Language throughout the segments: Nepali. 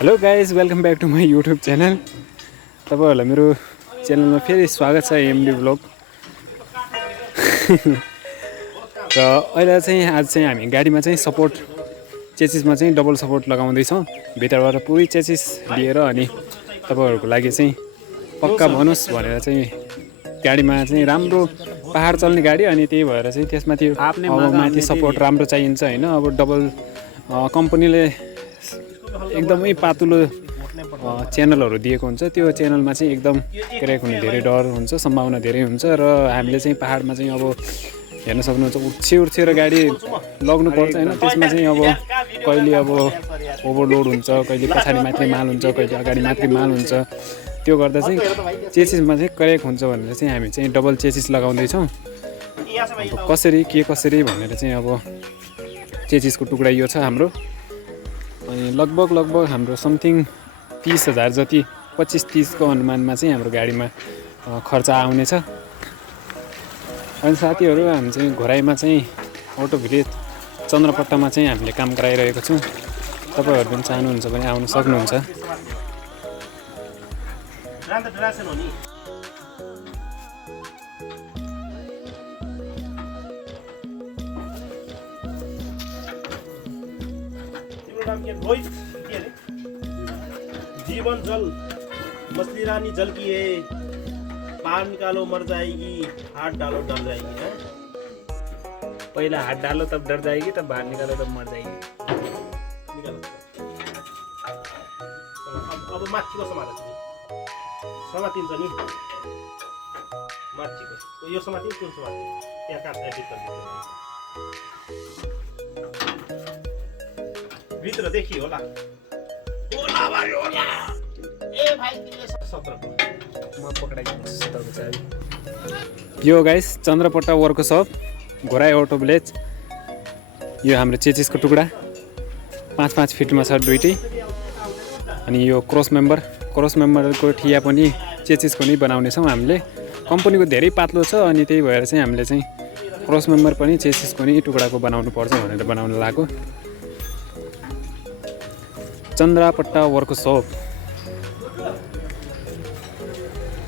Hello guys welcome back to my YouTube channel. तपाईँहरूलाई मेरो च्यानलमा फेरि स्वागत छ एमडी ब्लग। र अहिले चाहिँ आज चाहिँ हामी गाडीमा चाहिँ सपोर्ट चेसिसमा चाहिँ डबल सपोर्ट लगाउँदैछौँ भित्रबाट पुरै चेसिस लिएर। अनि तपाईँहरूको लागि चाहिँ पक्का बनोस् भनेर चाहिँ गाडीमा चाहिँ राम्रो पहाड चल्ने गाडी, अनि त्यही भएर चाहिँ त्यसमा त्यो अब माथि सपोर्ट राम्रो चाहिन्छ होइन। अब डबल कम्पनीले एकदमै पातलो च्यानलहरू दिएको हुन्छ, त्यो च्यानलमा चाहिँ एकदम क्र्याक हुने धेरै डर हुन्छ, सम्भावना धेरै हुन्छ। र हामीले चाहिँ पहाडमा चाहिँ अब हेर्न सक्नुहुन्छ उर्छेर गाडी लग्नु पर्छ होइन। त्यसमा चाहिँ अब कहिले अब ओभरलोड हुन्छ, कहिले पछाडि मात्रै माल हुन्छ, कहिले अगाडि मात्रै माल हुन्छ। त्यो गर्दा चाहिँ चेसिसमा चाहिँ क्र्याक हुन्छ भनेर चाहिँ हामी चाहिँ डबल चेसिस लगाउँदैछौँ। कसरी भनेर चाहिँ अब चेसिसको टुक्रा यो छ हाम्रो। अनि लगभग हाम्रो समथिङ 30,000 जति 25-30 को अनुमानमा चाहिँ हाम्रो गाडीमा खर्च आउनेछ। अनि साथीहरू हामी चाहिँ घोराइमा चाहिँ अटो भिलेज चन्द्रपट्टामा चाहिँ हामीले काम गराइरहेको छौँ। तपाईँहरू पनि चाहनुहुन्छ भने आउन सक्नुहुन्छ। जीवन जल मछली रानी जल की है, बाहर निकालो मर जाएगी, हाथ डालो डर जाएगी है। पहिला हाथ डालो तब डर जाएगी, तब बाहर निकालो तब मर जाएगी। निकालो अब माथिको समातिन्छ नि, माथिको यो समाति त्यो समाति त्यहाँ काट्छ एडिट गरिदिन्छ भित्र देखियो होला। ओला भाइ ओला ए भाइ तिमीले 17 म पकडाइदिन्छु 17 को चाबी। यो guys Chandrapatta workshop Ghorahi auto village. यो हाम्रो चेसिसको टुक्रा 5-5 फिटमा छ दुईटै। अनि यो क्रसमेम्बरको ठिया पनि चेसिसको नै बनाउनेछौँ हामीले। कम्पनीको धेरै पातलो छ, अनि त्यही भएर चाहिँ हामीले चाहिँ क्रसमेम्बर पनि चेसिसको नै टुक्राको बनाउनु पर्छ भनेर बनाउन लागेको। चन्द्रपट्टा वर्कसप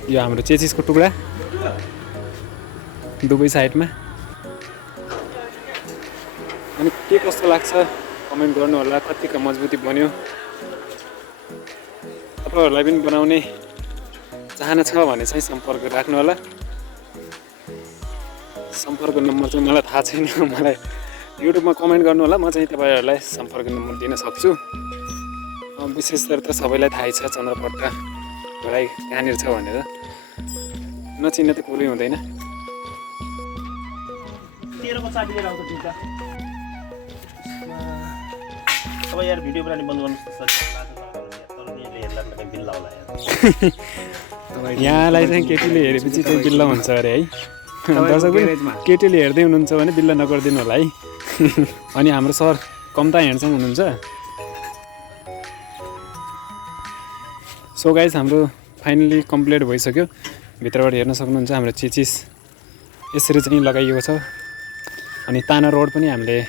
यो हाम्रो चेसिसको टुक्रा दुवै साइडमा। अनि के कस्तो लाग्छ कमेन्ट गर्नु होला, कतिको मजबुती बन्यो। तपाईँहरूलाई पनि बनाउने चाहना छ भने चाहिँ सम्पर्क राख्नु होला। सम्पर्क नम्बर चाहिँ मलाई थाहा छैन, मलाई युट्युबमा कमेन्ट गर्नु होला, म चाहिँ तपाईँहरूलाई सम्पर्क नम्बर दिन सक्छु। विशेष गरी त सबैलाई थाहै छ चन्द्रपट्टा घोराइ कहाँनिर छ भनेर, नचिन्ने त कुरै हुँदैन। तेरोको चाबी लिएर आउँछ दिन्छ। अब यार भिडियो बनाउने बन्द गर्नु सर तर नि हेर्ला न बिल्ला होला यार। यहाँलाई चाहिँ केटीले हेरेपछि चाहिँ बिल्ला हुन्छ अरे है। दर्शक केटीले हेर्दै हुनुहुन्छ भने बिल्ला नगरिदिनु होला है। अनि हाम्रो सर कम्ता ह्यान्डसम हुनुहुन्छ। सो गाइस हाम्रो फाइनली कम्प्लिट भइसक्यो। भित्रबाट हेर्न सक्नुहुन्छ हाम्रो चेसिस यसरी चाहिँ लगाइएको छ। अनि ताना रोड पनि हामीले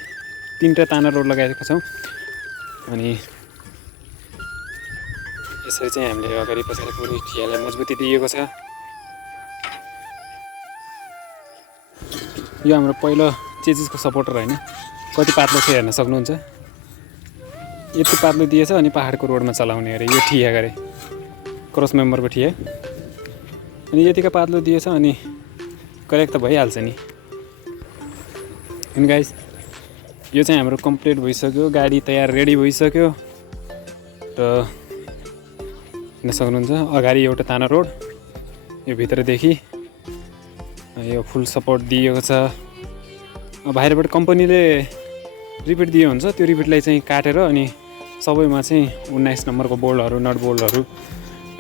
3टा ताना रोड लगाएका छौँ। अनि यसरी चाहिँ हामीले अगाडि पछाडि पुरै ठियालाई मजबुती दिएको छ। यो हाम्रो पहिलो चेसिसको सपोर्टर होइन, कति पातलो छ हेर्न सक्नुहुन्छ। यति पातलो दिएछ। अनि पहाडको रोडमा चलाउने अरे यो ठिया गरे क्रसमेम्बरको ठिया। अनि यतिका पातलो दिएछ, अनि करेक्ट त भइहाल्छ नि। अनि गाइस यो चाहिँ हाम्रो कम्प्लिट भइसक्यो, गाडी तयार रेडी भइसक्यो। र हेर्न सक्नुहुन्छ अगाडि एउटा ताना रोड, यो भित्रदेखि यो फुल सपोर्ट दिएको छ। बाहिरबाट कम्पनीले रिपिट दिए हुन्छ, त्यो रिपिटलाई चाहिँ काटेर अनि सबैमा चाहिँ 19 नम्बरको बोल्डहरू नट बोल्डहरू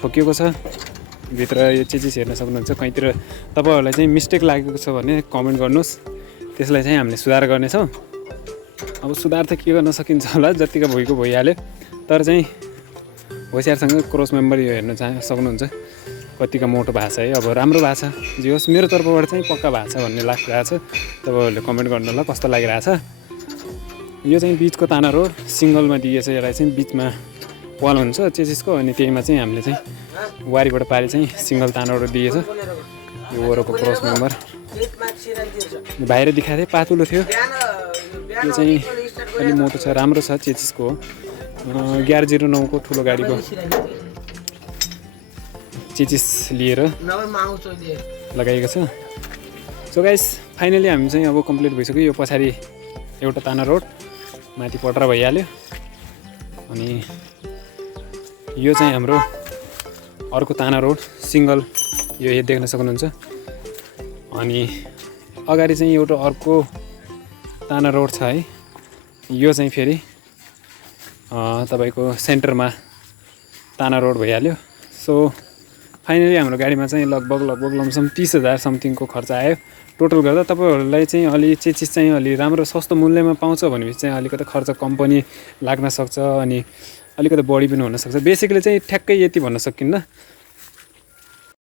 ठोकिएको छ। भित्र यो चेसिस हेर्न सक्नुहुन्छ। कहीँतिर तपाईँहरूलाई चाहिँ मिस्टेक लागेको छ भने कमेन्ट गर्नुहोस्, त्यसलाई चाहिँ हामीले सुधार गर्नेछौँ। अब सुधार त के गर्न सकिन्छ होला, जतिको भइको भइहाल्यो। तर चाहिँ होसियारसँग क्रसमेम्बर यो हेर्न सक्नुहुन्छ कतिको मोटो भएको छ है। अब राम्रो भएको छ जे होस्, मेरो तर्फबाट चाहिँ पक्का भएको छ भन्ने लागिरहेको छ। तपाईँहरूले कमेन्ट गर्नु होला कस्तो लागिरहेछ। यो चाहिँ बिचको ताना रोड सिङ्गलमा दिएछ, यसलाई चाहिँ बिचमा वाल हुन्छ चेसिसको अनि त्यहीमा चाहिँ हामीले चाहिँ वारीबाट पारि चाहिँ सिङ्गल तानहरू दिएछ यो वरको क्रस मेम्बर बाहिर देखाएको थिएँ पातुलो थियो यो चाहिँ अलि मोटो छ राम्रो छ चेसिसको हो 1109 को ठुलो गाडीको चेसिस लिएर लगाइएको छ सो गाइस फाइनली हामी चाहिँ अब कम्प्लिट भइसक्यो यो पछाडि एउटा ताना रोड माथि पटरा भइहाल्यो अनि यो चाहिँ हाम्रो अर्को ताना रोड सिङ्गल यो देख्न सक्नुहुन्छ अनि अगाडि चाहिँ एउटा अर्को ताना रोड छ है यो चाहिँ फेरि तपाईको सेन्टरमा ताना रोड भइहाल्यो सो फाइनली हाम्रो गाडीमा चाहिँ लगभग लमसम 30,000 समथिङको खर्च आयो टोटल गर्दा तपाईहरुलाई चाहिँ अलि चेसिस चाहिँ अलि राम्रो सस्तो मूल्यमा पाउँछ भनेपछि चाहिँ अलिकति खर्च कम पनि लाग्न सक्छ अनि अलिकति बढी पनि हुन सक्छ बेसिकली चाहिँ ठ्याक्कै यति भन्न सकिन्न